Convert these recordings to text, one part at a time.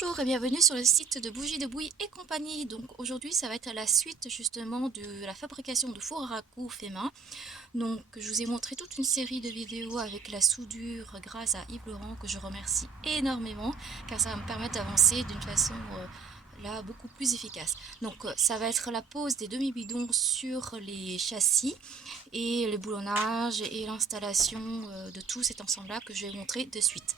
Bonjour et bienvenue sur le site de Bougies de Bouille et compagnie. Donc aujourd'hui ça va être à la suite justement de la fabrication de fours à ragoût fait main. Donc je vous ai montré toute une série de vidéos avec la soudure grâce à Yves Laurent que je remercie énormément car ça va me permettre d'avancer d'une façon là beaucoup plus efficace. Donc ça va être la pose des demi-bidons sur les châssis et le boulonnage et l'installation de tout cet ensemble là que je vais montrer de suite.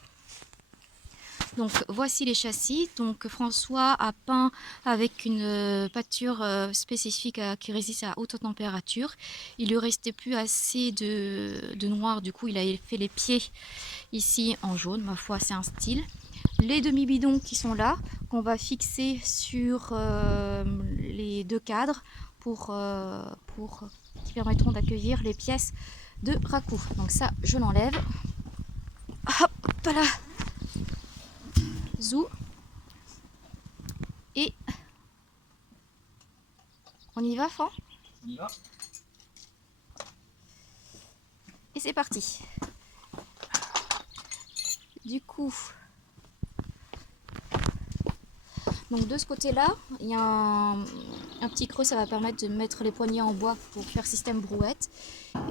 Donc voici les châssis. Donc François a peint avec une pâture spécifique qui résiste à haute température. Il lui restait plus assez de noir, du coup il a fait les pieds ici en jaune. Ma foi, c'est un style. Les demi-bidons qui sont là, qu'on va fixer sur les deux cadres pour qui permettront d'accueillir les pièces de ragoût. Donc ça, je l'enlève. Hop là. Zou. Et on y va, Fan? On y va. Et c'est parti. Du coup, donc de ce côté-là, il y a un petit creux, ça va permettre de mettre les poignées en bois pour faire système brouette.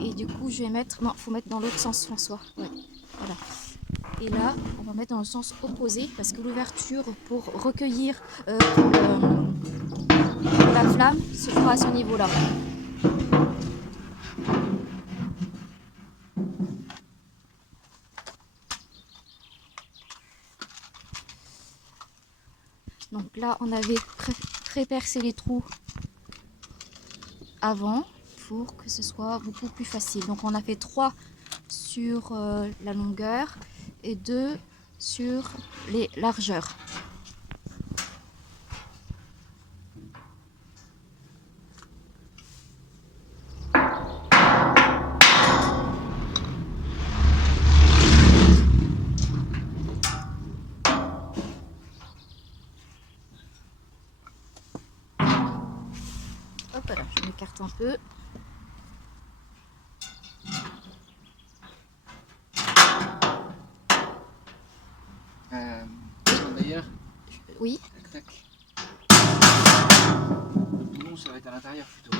Et du coup, je vais mettre, non, faut mettre dans l'autre sens, François. Ouais, voilà. Et là, on va mettre dans le sens opposé parce que l'ouverture pour recueillir la flamme se fera à ce niveau-là. Donc là, on avait pré-percé les trous avant pour que ce soit beaucoup plus facile. Donc on a fait 3 sur la longueur et 2 sur les largeurs. Hop là, je m'écarte un peu. D'ailleurs, Oui. tac, tac. Le boulon, ça va être à l'intérieur plutôt.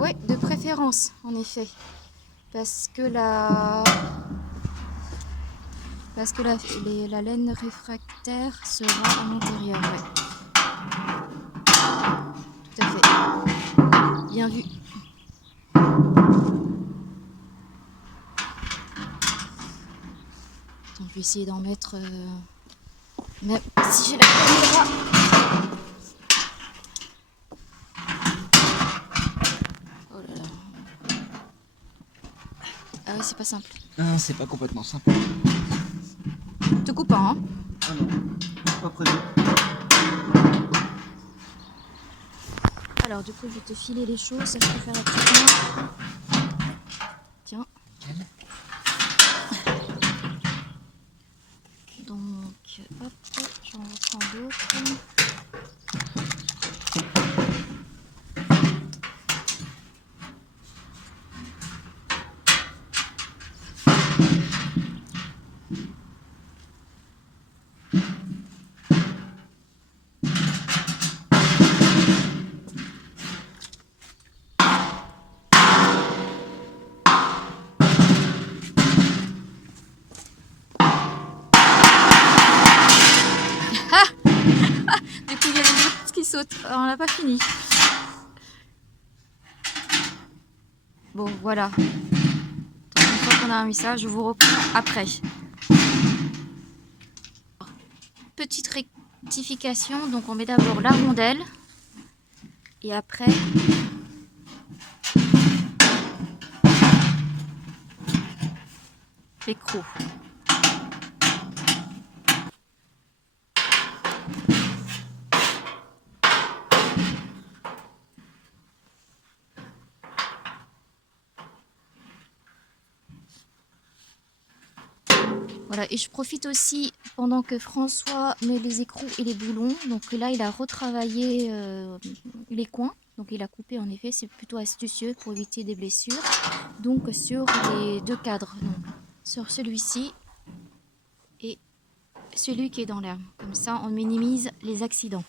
Ouais, de préférence, en effet. Parce que la laine réfractaire sera à l'intérieur. Ouais. Tout à fait. Bien vu. Donc, je vais essayer d'en mettre... même si j'ai la caméra. Oh là là. Ah oui, c'est pas simple. Non, c'est pas complètement simple. Te coupe pas, hein? Ah non, pas prévu. Alors, du coup, je vais te filer les choses. Ça, je peux faire la petite main. Tiens. Donc, hop, j'en reprends d'autres. Du coup, il y a les autres qui sautent. Alors, on n'a pas fini. Bon, voilà. Donc, une fois qu'on a mis ça, je vous reprends après. Petite rectification. Donc, on met d'abord la rondelle. Et après... l'écrou. Voilà, et je profite aussi pendant que François met les écrous et les boulons. Donc là, il a retravaillé les coins. Donc il a coupé, en effet, c'est plutôt astucieux pour éviter des blessures. Donc sur les deux cadres, donc, sur celui-ci et celui qui est dans l'air. Comme ça, on minimise les accidents.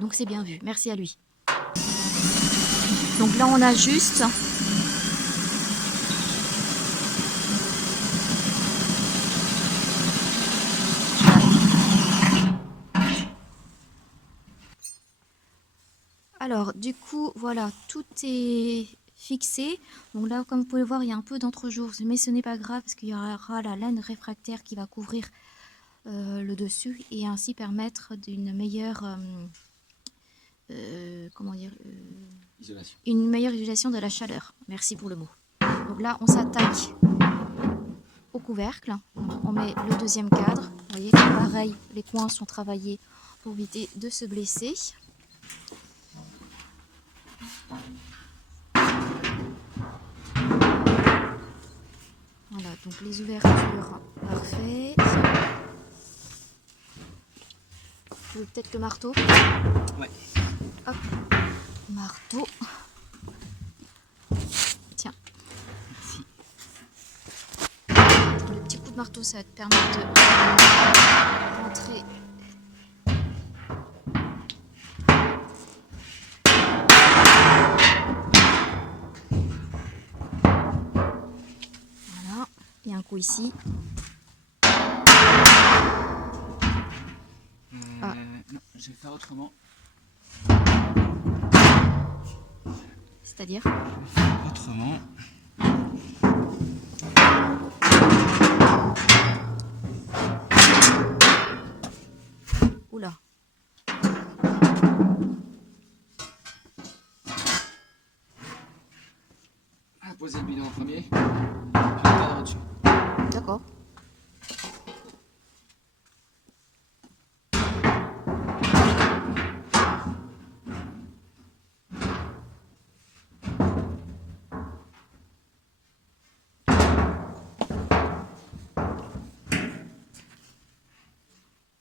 Donc c'est bien vu. Merci à lui. Donc là, on ajuste. Alors, du coup, voilà, tout est fixé. Donc là, comme vous pouvez le voir, il y a un peu d'entre-jours, mais ce n'est pas grave parce qu'il y aura la laine réfractaire qui va couvrir le dessus et ainsi permettre d'une meilleure, comment dire, Isolation. une meilleure isolation de la chaleur. Merci pour le mot. Donc là, on s'attaque au couvercle. On met le deuxième cadre. Vous voyez, pareil, les coins sont travaillés pour éviter de se blesser. Voilà, donc les ouvertures, parfait. Je veux peut-être le marteau. Ouais. Hop, marteau. Tiens. Merci. Le petit coup de marteau, ça va te permettre de rentrer. Voilà, il y a un coup ici. Non, je vais faire autrement. C'est-à-dire Autrement. Oula. Poser le bidon en premier. Puis le cadre au-dessus. D'accord.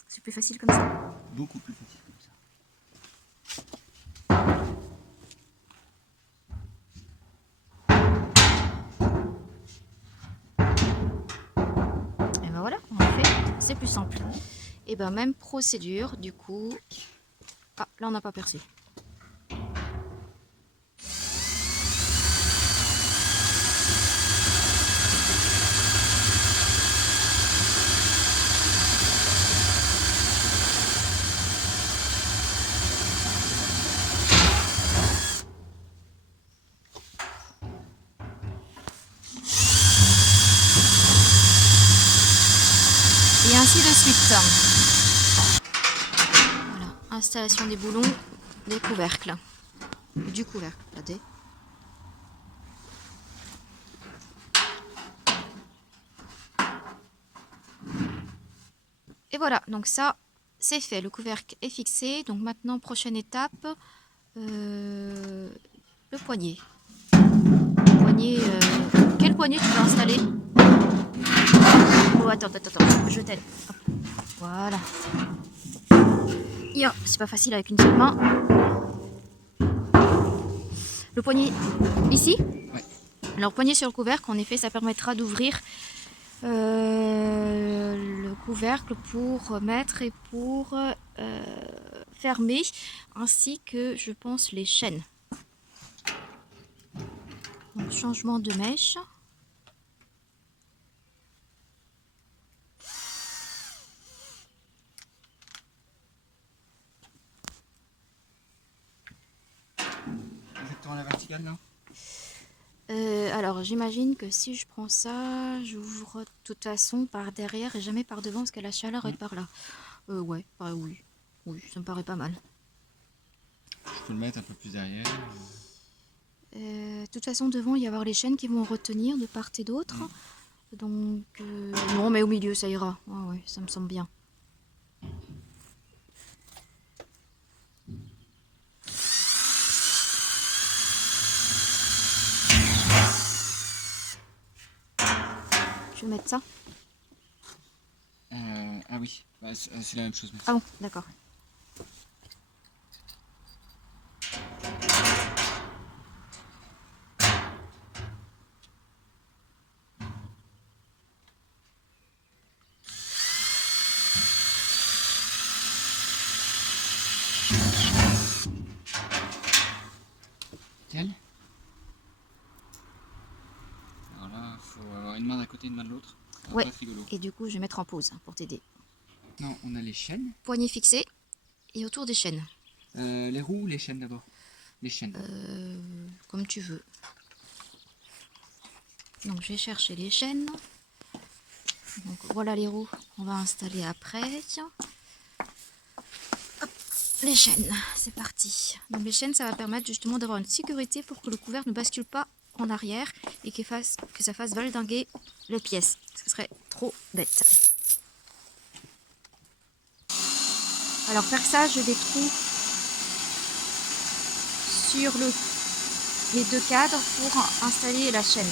C'est plus facile comme ça. Beaucoup plus facile comme ça. Et ben voilà, en fait, c'est plus simple. Et ben même procédure, du coup. Ah, là on n'a pas percé. Et ainsi de suite. Voilà, installation des boulons, des couvercles. Du couvercle, regardez. Et voilà, donc ça, c'est fait. Le couvercle est fixé. Donc maintenant, prochaine étape, le poignet. Le poignet, quel poignet tu veux installer? Oh, attends, je t'aide. Voilà. C'est pas facile avec une seule main. Le poignet ici? Ouais. Alors, poignet sur le couvercle, en effet, ça permettra d'ouvrir le couvercle pour mettre et pour fermer, ainsi que, je pense, les chaînes. Donc, changement de mèche. Exactement la verticale là. Alors j'imagine que si je prends ça, j'ouvre de toute façon par derrière et jamais par devant parce que la chaleur est par là. Ouais, bah oui. Oui, ça me paraît pas mal. Je peux le mettre un peu plus derrière. De toute façon, devant, il y avoir les chaînes qui vont retenir de part et d'autre. Donc, non, mais au milieu, ça ira. Ouais, ça me semble bien. Je vais mettre ça. Ah oui, bah, c'est la même chose. Merci. Ah bon, d'accord. l'un de l'autre. Ouais. Pas rigolo. Et du coup, je vais mettre en pause pour t'aider. Non, on a les chaînes. Poignée fixée et autour des chaînes. Les roues ou les chaînes d'abord? Les chaînes. Comme tu veux. Donc, je vais chercher les chaînes. Donc, voilà les roues. On va installer après. Hop, les chaînes, c'est parti. Donc, les chaînes, ça va permettre justement d'avoir une sécurité pour que le couvercle ne bascule pas en arrière et que ça fasse valdinguer les pièces. Ce serait trop bête. Alors, faire ça, j'ai des trous sur les deux cadres pour installer la chaîne.